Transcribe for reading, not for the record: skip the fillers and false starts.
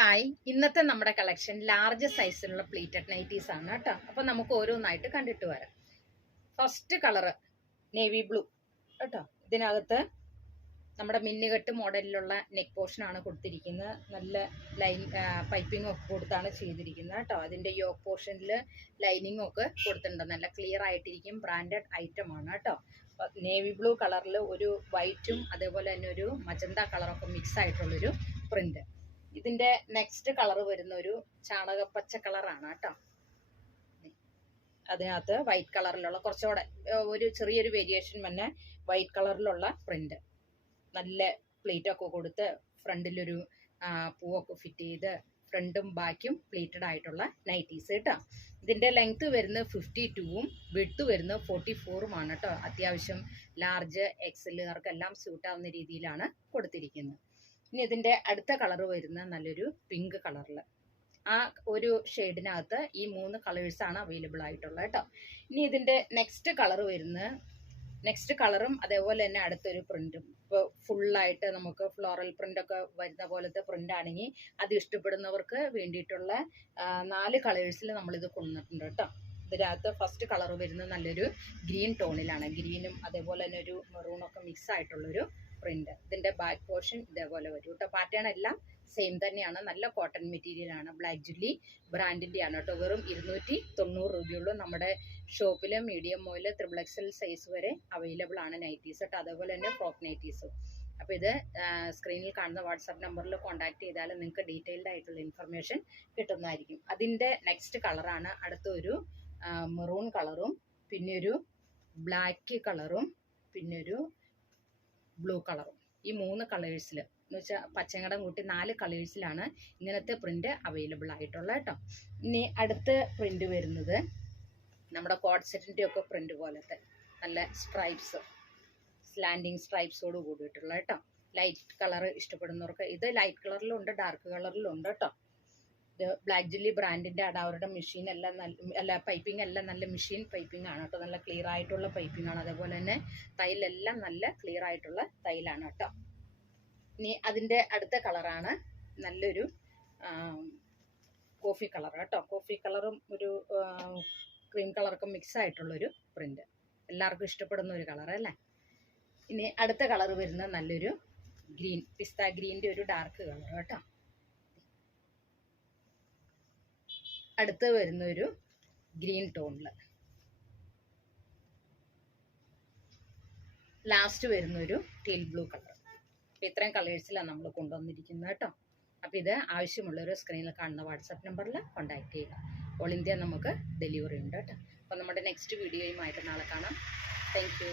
Hi, ഇന്നത്തെ നമ്മുടെ collection large സൈസിലുള്ള പ്ലീറ്റഡ് നൈറ്റീസ് ആണ് കേട്ടോ. അപ്പോൾ നമുക്ക് ഓരോന്നായിട്ട് കണ്ടിട്ട് വരാം. ഫസ്റ്റ് കളറ് നേവി ബ്ലൂ കേട്ടോ. ഇതിനകത്ത് നമ്മുടെ മിന്നുകെട്ട് മോഡലിലുള്ള നെക്ക് പോർഷൻ ആണ് കൊടുത്തിരിക്കുന്നത്. നല്ല ലൈൻ പൈപ്പിംഗ് ഒക്കെ കൊടുത്താണ് ചെയ്തിരിക്കുന്നത് കേട്ടോ. അതിൻ്റെ യോക്ക് പോർഷനിൽ ലൈനിങ് ഒക്കെ കൊടുത്തിട്ടുണ്ട്. നല്ല ക്ലിയർ ആയിട്ടിരിക്കും. ബ്രാൻഡഡ് ഐറ്റം ആണ് കേട്ടോ. നേവി ബ്ലൂ കളറിൽ ഒരു വൈറ്റും അതേപോലെ തന്നെ ഒരു മജന്ത കളറൊക്കെ മിക്സ് ആയിട്ടുള്ളൊരു പ്രിന്റ്. ഇതിന്റെ നെക്സ്റ്റ് കളർ വരുന്ന ഒരു ചാണകപ്പച്ച കളറാണ് കേട്ടോ. അതിനകത്ത് വൈറ്റ് കളറിലുള്ള കുറച്ചുകൂടെ ഒരു ചെറിയൊരു വേരിയേഷൻ തന്നെ വൈറ്റ് കളറിലുള്ള പ്രിന്റ്. നല്ല പ്ലേറ്റ് ഒക്കെ കൊടുത്ത് ഫ്രണ്ടിലൊരു പൂവൊക്കെ ഫിറ്റ് ചെയ്ത് ഫ്രണ്ടും ബാക്കും പ്ലേറ്റഡ് ആയിട്ടുള്ള നൈറ്റീസ് കേട്ടോ. ഇതിന്റെ ലെങ്ത് വരുന്നത് 52ഉം വിഡ്ത്ത് വരുന്നത് 44ഉമാണ് കേട്ടോ. അത്യാവശ്യം ലാർജ് എക്സലുകാർക്കെല്ലാം സ്യൂട്ട് ആവുന്ന രീതിയിലാണ് കൊടുത്തിരിക്കുന്നത്. ഇനി ഇതിന്റെ അടുത്ത കളർ വരുന്ന നല്ലൊരു പിങ്ക് കളറിൽ, ആ ഒരു ഷെയ്ഡിനകത്ത് ഈ 3 കളേഴ്സാണ് അവൈലബിൾ ആയിട്ടുള്ളത് കേട്ടോ. ഇനി ഇതിന്റെ നെക്സ്റ്റ് കളർ വരുന്ന നെക്സ്റ്റ് കളറും അതേപോലെ തന്നെ അടുത്തൊരു പ്രിന്റും. ഇപ്പോൾ ഫുള്ളായിട്ട് നമുക്ക് ഫ്ലോറൽ പ്രിന്റ് ഒക്കെ വരുന്ന പോലത്തെ പ്രിന്റ് ആണെങ്കിൽ അത് ഇഷ്ടപ്പെടുന്നവർക്ക് വേണ്ടിയിട്ടുള്ള 4 കളേഴ്സിൽ നമ്മളിത് കൊണ്ടുവന്നിട്ടുണ്ട് കേട്ടോ. ഇതിനകത്ത് ഫസ്റ്റ് കളർ വരുന്നത് നല്ലൊരു ഗ്രീൻ ടോണിലാണ്. ഗ്രീനും അതേപോലെ തന്നെ ഒരു മെറൂണൊക്കെ മിക്സ് ആയിട്ടുള്ളൊരു പ്രിന്റ്. ഇതിന്റെ ബാക്ക് പോർഷൻ ഇതേപോലെ വരും കേട്ടോ. പാറ്റേൺ എല്ലാം സെയിം തന്നെയാണ്. നല്ല കോട്ടൺ മെറ്റീരിയൽ ആണ്. ബ്ലാക്ക് ജുല്ലി ബ്രാൻഡിന്റെ ആണ് കേട്ടോ. വെറും 290 രൂപയുള്ളൂ. നമ്മുടെ ഷോപ്പിൽ മീഡിയം മുതൽ XXL സൈസ് വരെ അവൈലബിൾ ആണ് നൈറ്റീസ് കേട്ടോ. അതേപോലെ തന്നെ ഫ്രോക്ക് നൈറ്റീസും. അപ്പോൾ ഇത് സ്ക്രീനിൽ കാണുന്ന വാട്സാപ്പ് നമ്പറിൽ കോൺടാക്ട് ചെയ്താൽ നിങ്ങൾക്ക് ഡീറ്റെയിൽഡ് ആയിട്ടുള്ള ഇൻഫർമേഷൻ കിട്ടുന്നതായിരിക്കും. അതിൻ്റെ നെക്സ്റ്റ് കളറാണ് അടുത്തൊരു മെറൂൺ കളറും പിന്നെ ഒരു ബ്ലാക്ക് കളറും പിന്നെ ഒരു ബ്ലൂ കളറും. ഈ 3 കളേഴ്സിൽ എന്ന് വെച്ചാൽ പച്ചങ്ങടം കൂട്ടി 4 കളേഴ്സിലാണ് ഇങ്ങനത്തെ പ്രിന്റ് അവൈലബിൾ ആയിട്ടുള്ളത് കേട്ടോ. ഇനി അടുത്ത പ്രിന്റ് വരുന്നത് നമ്മുടെ കോഡ് സെറ്റിൻ്റെ ഒക്കെ പ്രിന്റ് പോലത്തെ നല്ല സ്ട്രൈപ്സ്, സ്ലാൻഡിങ് സ്ട്രൈപ്സോട് കൂടിയിട്ടുള്ള കേട്ടോ. ലൈറ്റ് കളർ ഇഷ്ടപ്പെടുന്നവർക്ക് ഇത് ലൈറ്റ് കളറിലുണ്ട്, ഡാർക്ക് കളറിലുണ്ട് കേട്ടോ. ഇത് ബ്ലാക്ക് ജുല്ലി ബ്രാൻഡിൻ്റെ ആണ്. അവരുടെ മെഷീൻ എല്ലാം നല്ല പൈപ്പിംഗ് എല്ലാം നല്ല മെഷീൻ പൈപ്പിംഗ് ആണ് കേട്ടോ. നല്ല ക്ലിയർ ആയിട്ടുള്ള പൈപ്പിംഗ് ആണ്. അതേപോലെ തന്നെ തൈലെല്ലാം നല്ല ക്ലിയർ ആയിട്ടുള്ള തൈലാണ് കേട്ടോ. ഇനി അതിൻ്റെ അടുത്ത കളറാണ് നല്ലൊരു കോഫി കളർ കേട്ടോ. കോഫി കളറും ഒരു ക്രീം കളറൊക്കെ മിക്സ് ആയിട്ടുള്ളൊരു പ്രിന്റ്. എല്ലാവർക്കും ഇഷ്ടപ്പെടുന്ന ഒരു കളർ അല്ലേ. ഇനി അടുത്ത കളർ വരുന്നത് നല്ലൊരു ഗ്രീൻ, പിസ്ത ഗ്രീൻ്റെ ഒരു ഡാർക്ക് കളർ കേട്ടോ. അടുത്ത് വരുന്ന ഒരു ഗ്രീൻ ടോണിൽ, ലാസ്റ്റ് വരുന്ന ഒരു ടീൽ ബ്ലൂ കളർ. അപ്പം ഇത്രയും കളേഴ്സിലാണ് നമ്മൾ കൊണ്ടുവന്നിരിക്കുന്നത് കേട്ടോ. അപ്പം ഇത് ആവശ്യമുള്ളൊരു സ്ക്രീനിൽ കാണുന്ന വാട്സാപ്പ് നമ്പറിൽ കോൺടാക്ട് ചെയ്യുക. ഓൾ ഇന്ത്യ നമുക്ക് ഡെലിവറി ഉണ്ട് കേട്ടോ. അപ്പം നമ്മുടെ നെക്സ്റ്റ് വീഡിയോയുമായിട്ട് നാളെ കാണാം. Thank you.